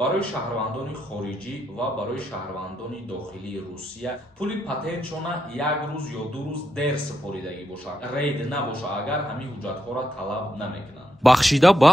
барои шаҳрвандони хориҷӣ ва барои шаҳрвандони дохилии Русия пули патентшона як рӯз ё ду рӯз дер супоридагӣ бошад. Рейд набоша агар ҳамин ҳуҷҷатҳоро талаб намекунанд. бахшида ба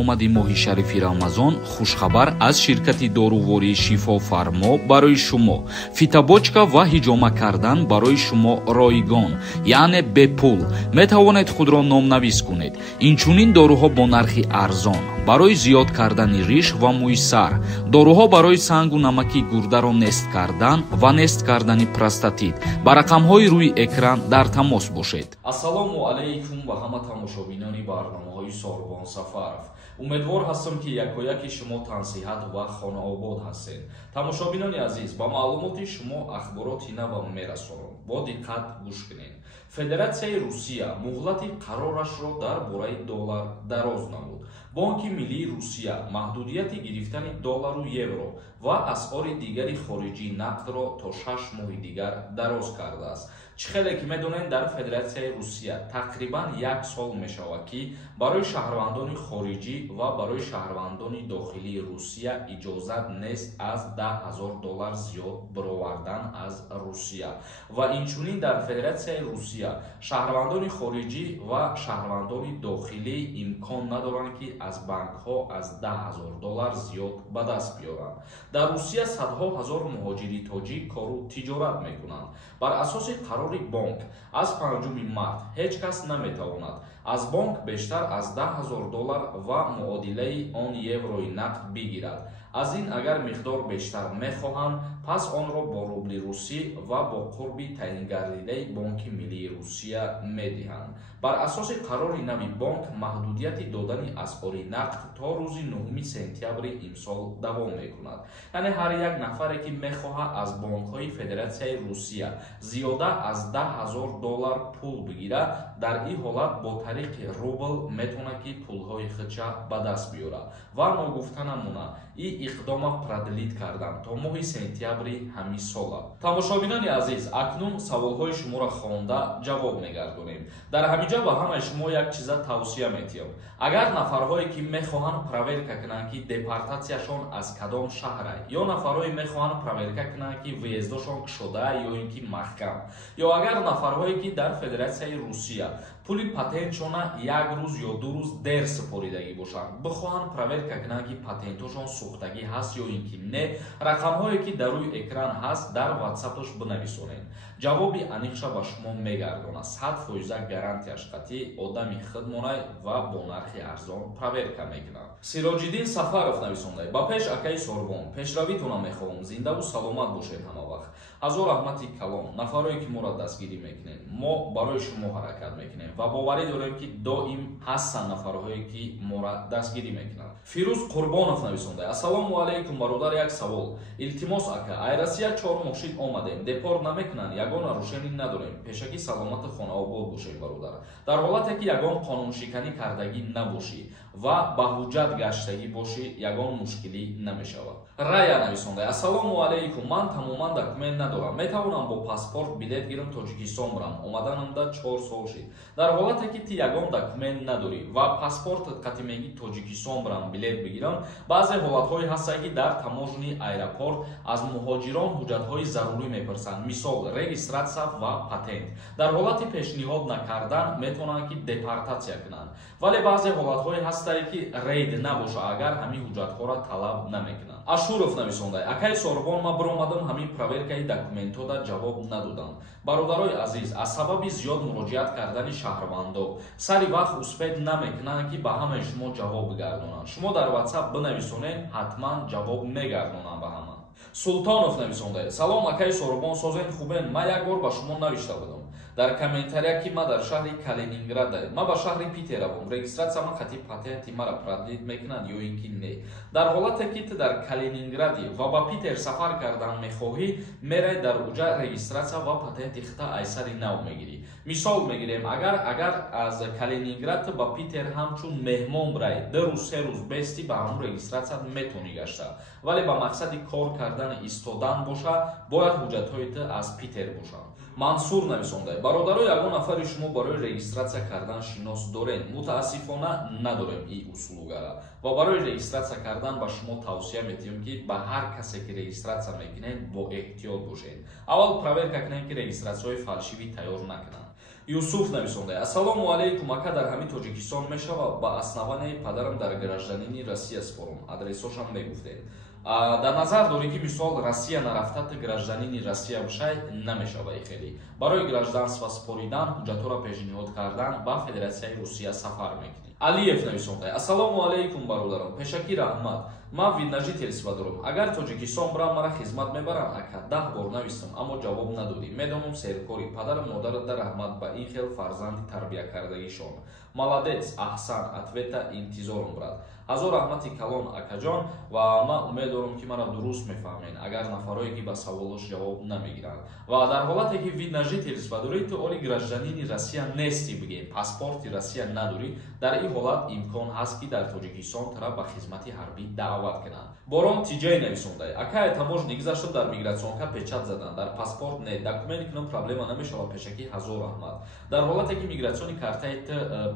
омади моҳи шарифи Рамазон хушхабар аз ширкати дорувории Шифофармо барои шумо. Фитобочка ва ҳиҷома кардан барои шумо ройгон, яъне бепул. Метавонед худро номнавис кунед. Инчунин доруҳо бо нархи арзон барои зиёд кардани риш ва мӯи сар, доруҳо барои сангу намаки гурдаро нест кардан ва нест кардани простатит. Ба рақамҳои рӯи экран дар тамос бошед. Ассалому алайкум ва ҳама тамошобинони барномаҳои Сорбон Сафаров. Умедвор ҳастам ки якояки шумо тансиҳат ва хонаобод ҳастед. Тамошобинони азиз, ба маълумоти шумо ахбороти нав мерасонам. Бо диққат гӯш кунед. Федератсияи Русия муҳлати қарорашро дар бораи доллар дароз намуд. Бонки Миллии Русия маҳдудияти гирифтани доллару евро ва асъори дигари хориҷӣ нақдро то 6 моҳи дигар дароз кардааст. Чӣ хеле ки медонем, дар Федератсияи Русия тақрибан 1 сол мешавад ки барои шаҳрвандони хориҷӣ ва барои шаҳрвандони дохилии Русия иҷозат нест аз $10,000 зиёд баровардан аз Русия. Ва инчунин дар Федератсияи Русия шаҳрвандони хориҷӣ ва шаҳрвандони дохилӣ имкон надоранд ки аз банкҳо аз $10,000 зиёд ба даст биёранд. Дар Русия садҳо ҳазор муҳоҷири тоҷик кору тиҷорат мекунанд. Бар асоси қарори бонк аз 5 март ҳеҷ кас наметавонад аз бонк бештар аз $10,000 ва муодилаи он еврои нақд бигирад. Аз ин агар миқдор бештар мехоҳанд, пас онро бо рубли русӣ ва бо қурби таъингардидаи Бонки Миллии Русия медиҳанд. Бар асоси қарори нави бонк маҳдудияти додани асъори нақд то рӯзи 9 сентябри имсол давом мекунад. Яъне ҳар як нафаре ки мехоҳад аз бонкҳои Федератсияи Русия зиёда аз $10,000 пул бигирад, дар ин ҳолат бо тариқи рубл метавонад ки пулҳои худша ба даст биёрад. Ва ногуфта намона ин иқдома продлит кардан то моҳи сентябри ҳамин сола. Тамошобинони азиз, акнун саволҳои шуморо хонда ҷавоб мегардонем. Дар ҳаминҷа ба ҳамаи шумо як чиза тавсия метиҳам. Агар нафарҳое ки мехоҳанд проверка кунанд ки депортатсияшон аз кадом шаҳра, ё нафарҳое мехоҳанд проверка кунанд ки въездошон кушода ё ин ки маҳкам, ё агар нафарҳое ки дар Федератсияи Русия пули патентшона як рӯз ё ду рӯз дер супоридагӣ бошанд, бихоҳанд проверка кунанд ки патентошон сӯхтагӣ ҳаст ё ин ки не, рақамҳое ки дар рӯи экран ҳаст дар ватсапаш бинависонед. ҷавоби аниқша ба шумо мегардонад. 100% гарантияш қатъӣ одами худ монад ва бо нархи арзон проверка мекунад. Сироҷиддин Сафаров нависонда: ба пеш акаи Сорбон, пешравитонам мехоҳам, зиндаву саломат бошед ҳама вақт. ҳазор раҳмати калом. Нафарое ки моро дастгирӣ мекунем, мо барои шумо ҳаракат мекунем ва боварӣ дорем ки доим ҳастанд нафарҳое ки моро дастгирӣ мекунанд. Фирӯз Қурбонов нависонда: ассалому алайкум бародар, як савол. Илтимос ака, ай Россия 4 мошин омадем, депорт намекунанд, ягон нарушенӣ надорем. Пешакӣ саломати хонаобод бошед бародар. Дар ҳолате ки ягон қонуншиканӣ кардагӣ набошӣ ва ба ҳуҷҷат гаштагӣ бошӣ, ягон мушкилӣ намешавад. Рая нависонда: ассалому алайкум, ман тамоман документ надорам, метавонам бо паспорт билет гирам Тоҷикистон бурам, омаданамда 4 сол шид. Дар ҳолате ки ти ягон документ надорӣ ва паспортат қати меги Тоҷикистон бурам билет бигирам, баъзе ҳолатҳое ҳастанд ки дар таможни аэропорт аз муҳоҷирон ҳуҷҷатҳои зарурӣ мепурсанд, мисол регистратсия ва патент. Дар ҳолати пешниҳод накардан метавонанд ки депортатсия кунанд, вале баъзе ҳолатҳое ҳастанд ки рейд набоша агар ҳамин ҳуҷҷатҳоро талаб намекунанд. Ашуров нависонда: акаи Сорбон, ма биромадам ҳамин проверкаи документода ҷавоб надодам. Бародарои азиз, аз сабаби зиёд муроҷиат кардани шаҳрвандо сари вақт успед намекунанд ки ба ҳамаи шумо ҷавоб бигардонанд. Шумо дар WhatsApp бинависонед, ҳатман ҷавоб мегардонанд ба ҳама. Султонов нависонда: салом акаи Сорбон, созен хубен, ма як бор ба шумо навишта будам дар комментария ки ма дар шаҳри Калининград, ма ба шаҳри Питеравам, регистратсия ма хати патенти мара продлит мекунанд ё ин ки не. Дар ҳолате ки ту дар Калинингради ва ба Питер сафар кардан мехоҳӣ, мерай дар уҷа регистратсия ва патенти хита айсари нав мегирӣ. Мисол мегирем, агар аз Калининград ба Питер ҳамчун меҳмон брай 2 рӯз 3 рӯз бести ба ҳамун регистратсия метавонӣ гашта, вале ба мақсади кор кардан истодан боша, бояд ҳуҷҷатҳои ту аз Питер бошанд. Мансур нависонда: бародарои ягон нафари шумо барои регистратсия кардан шинос доред? Мутаассифона надорем ин услугара ва барои регистратсия кардан ба шумо тавсия метиҳем ки ба ҳар касе ки регистратсия мекунед бо эҳтиёт бошед. Аввал проверка кунед ки регистратсияҳои фалшивӣ тайёр накунанд. Юсуф нависонда: ассалому алайкум, ака дар ҳамин Тоҷикистон мешава, ба аснаванаи падарам дар гражданини Россия спорум, адресошам мегуфтед. Дар назар дорӣ ки мисол Россия нарафтат гражданини Россия бошад намешавад. Хеле барои гражданство споридан ҳуҷҷатҳоро пешниҳод кардан ба Федератсияи Русия сафар мекунед. Алиев нависонда: ассалому алайкум бародарам, пешакӣ раҳмат. Ман виднажителство дорам. Агар Тоҷикистон бирам мара хизмат мебаранд. Ака 10 бор навистам, аммо ҷавоб надодӣ. Медонам серкори падару модарда раҳмат ба ин хел фарзанди тарбия кардагишон. Молодец, аҳсан, ответа интизорум брат. Ҳазор раҳмати калон акаҷон ва ман умед дорам ки мара дуруст мефаҳмед. Агар нафарое ки ба саволош ҷавоб намегиранд ва дар ҳолате ки виднажителство доред, то оли гражданини Россия нести бигем, паспорти Россия надорӣ, дар ин ҳолат имкон ҳаст ки дар Тоҷикистон тара ба хизмати ҳарбӣ даъват кунанд. Борон Тиҷай нависондай: акае таможни гузаштам дар мигратсионка печат задан, дар паспорт не, документ кунам проблема намешавад, пешакӣ ҳазор раҳмат. Дар ҳолате ки мигратсиони картаи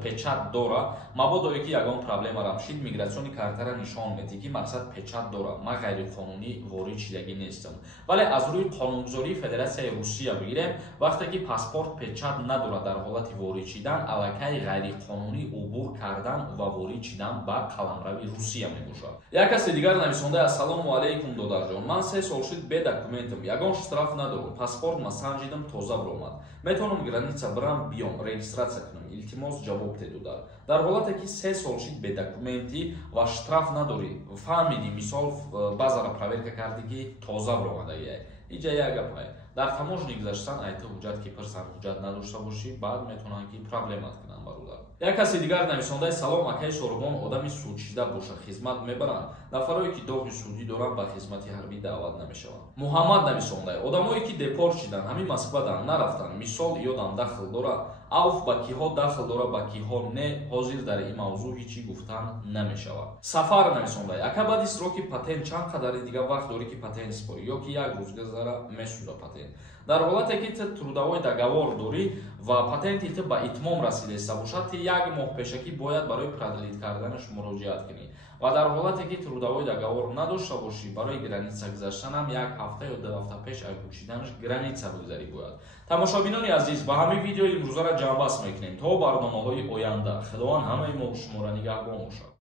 печат дора, мабодое ки ягон проблема рамшид, мигратсиони картара нишон медиҳад ки мақсад печат дора, ман ғайриқонунӣ ворид шидагӣ нестам. Вале аз рӯи қонунгузории Федератсияи Русия бигирем, вақте ки паспорт печат надорад, дар ҳолати ворид шидан аллакай ғайриқонунӣ убур кардан ва ворид шидан ба қаламрави Русия мебошад. Як каси дигар нависонда: ассалому алайкум додарҷон, ман 3 сол шуд бе документам, ягон штраф надорам, паспорт ма санҷидам, тоза биромад. Метавонам граница бирам, биём, регистратсия кунам, илтимос ҷавоб тедодар. Дар ҳолате ки 3 сол шуд бе документи ва штраф надорӣ, фаҳмидӣ, мисол баъзара проверка кардӣ ки тоза биромадаги, иҷа як гапай. Дар таможни гузаштан айта ҳуҷҷат ки пирсан, ҳуҷҷат надошта бошӣ, баъд метавонанд ки проблемат кунанд бародар. Як каси дигар нависонда: салом, акаи сорбон одами судшида боша, хизмат мебаранд. Нафарое ки доғи судӣ доранд ба хизмати ҳарбӣ даъват намешаванд. Муҳаммад нависонда: одамое ки депорт шиданд, ҳамин Москвадан нарафтанд, мисол ёдам дахл дорад, авф ба киҳо дахл дорад, ба киҳо не, ҳозир дар ин мавзӯъ ҳичи гуфтан намешавад. Сафар нависонда: ака баъди сроки патент чанд қадари дигар вақт дорӣ ки патент спорӣ, ё ки як рӯз гузара месуда патент? Дар ҳолате ки трудовой договор дорӣ ва патенти ба итмом расидаиста бошад, як моҳ пешакӣ бояд барои продлит карданаш муроҷиат кунӣ. Ва дар ҳолате ки трудовой договор надошта бошӣ, барои граница гузаштанам 1 ҳафта ё 2 ҳафта пеш аз пӯшиданаш граница бигузарӣ бояд. Тамошобинони азиз, ба ҳамин видеои имрӯзара ҷамъбаст мекунем то барномаҳои оянда. Худованд ҳамаи мо шумора нигаҳбон бошад.